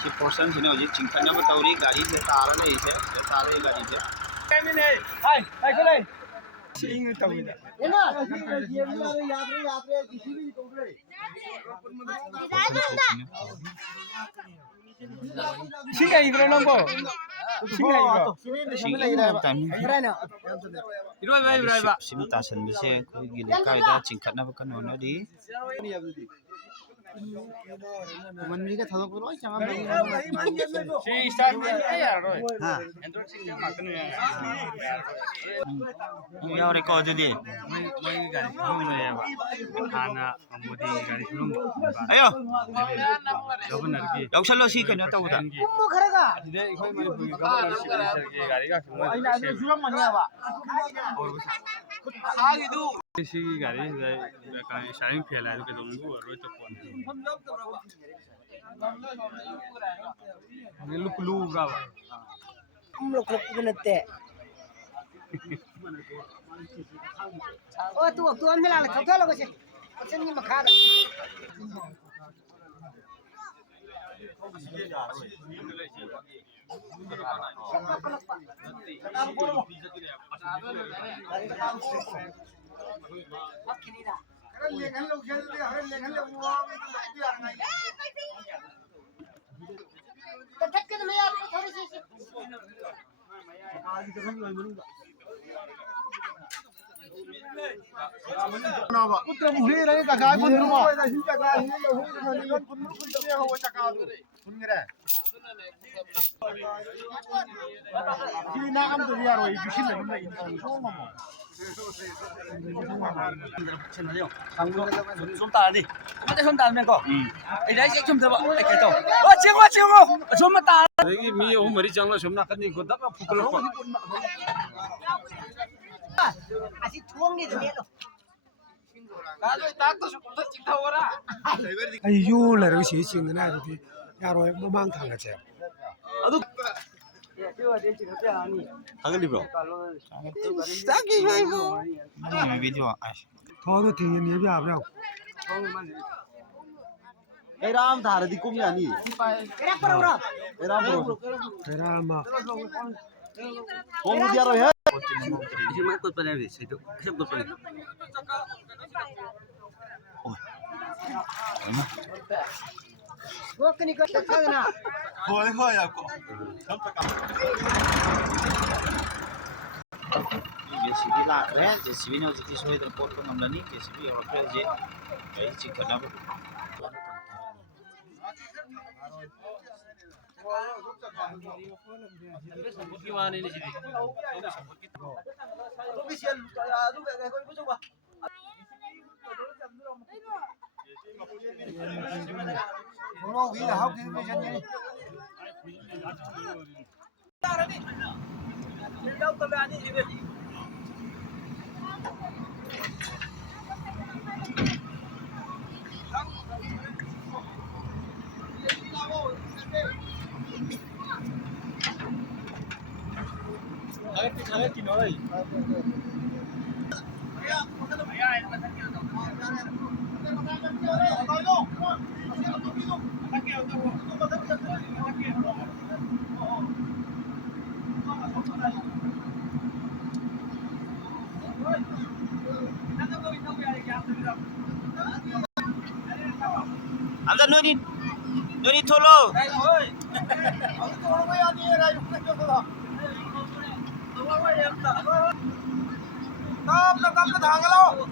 C portion से हजी चिंखन तौरी गाड़ी से तार नहीं तारे गाड़ी से तासनबसे लेखायदा चिंखनब कनोनदी मनमी का थलो पुरो चंगा सी स्टार्ट में यार रोय हां एंड्रॉइड सिस्टम माकनो यार रे को जदी मई गाड़ी सुम लेबा खाना मोदी गाड़ी सुम आयो गवर्नर की यौसलो सी कनो तौदा मो खरेगा दिदे इखोय मणिपुर गवर्नर सिग्नेचर की गाड़ी का सुम आइना सुम मनियाबा और आगिदु सी गाड़ी का शाइन फेला के दोंगु रोय तो कोन ये लुक लूगा हम लोग बनते ओ तू अंदर ला छोटा लोग से कुछ नहीं मखा लेखन लोग खेलते हैं लेखन लोग वो तो ठक्के में यार थोड़ी सी आज कसम नहीं बनूंगा पुत्र मुहे रहे का गाय पुत्र मो ही का गाय ही लो ही पुत्र हो चका सुन रे कि ना हम तो यार वही बिखिन ले नहीं सो ममो 좀 따라đi 근데 손 따면 거 이제 좀 더 봐 이렇게 또 찍어 좀만 따 여기 미 오머리 장로 좀 나간니 그 답아 부끄러워 아직 투엉이 좀 해로 가서 딱도 좀 찍다 오라 아이고 나를 시신은 나한테 야로 뭐만 당하지 아도 Agak libro. Saki itu. Ini video as. Thau tinggi ni biar apa? Ram thar di kum ya ni. Ram pura. Ram. Kong dia roh ya. Isi mana kot pada ni? Itu. Siapa kot pada? Oh. वो कनी को तक ना होय होय आपको सब तक ये सीधी ला है जे सीवी ने जिति सोहे तर पोट को नमलानी जे सीवी और पे जे कई चीज करना की वानी नहीं सीधी तो भी सेल आदू कोई पूछो बा Nó nghĩ là học thì bây giờ nhỉ? Ta rồi đi. Đi đâu tao lại đi đi. Thằng cái nói. Ada noni tholo. Tam thang lo.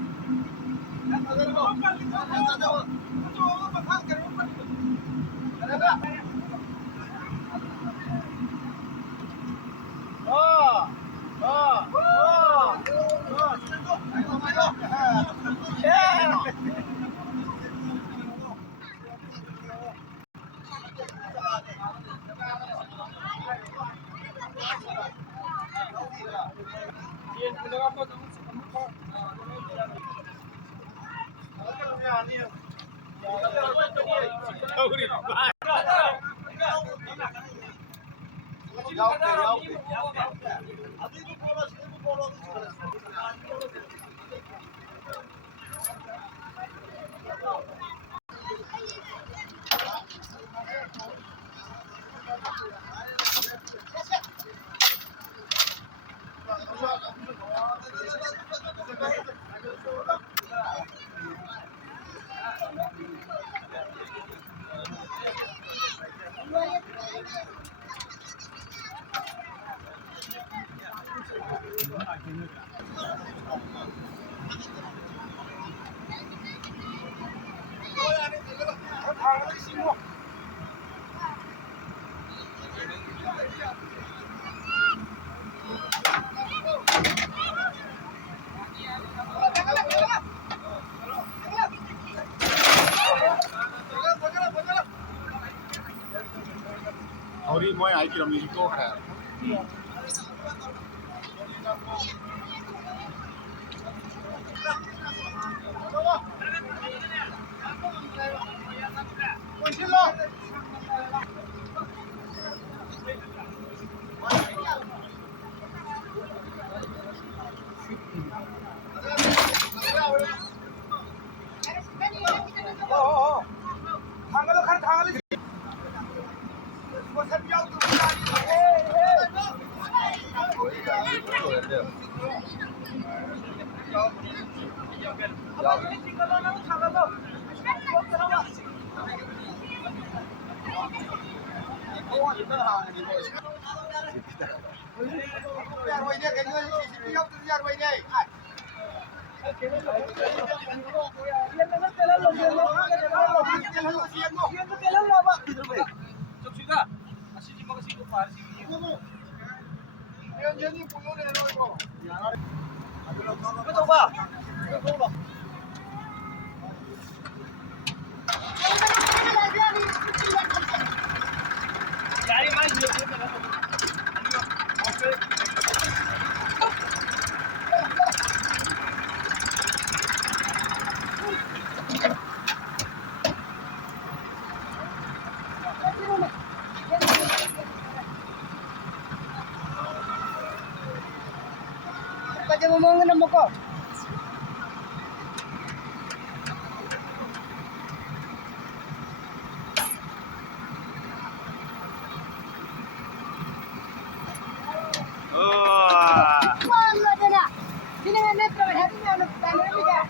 Ahora mismo hay que lo mismo.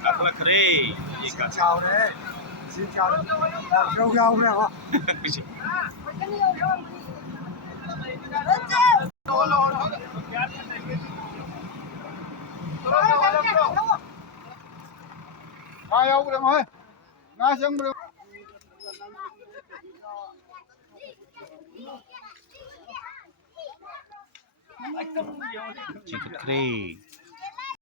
Kakla kere. Chào đấy. Xin chào. Làm rau rau nè hả? Ai đâu được rồi. Ngay xong được. Chicken curry.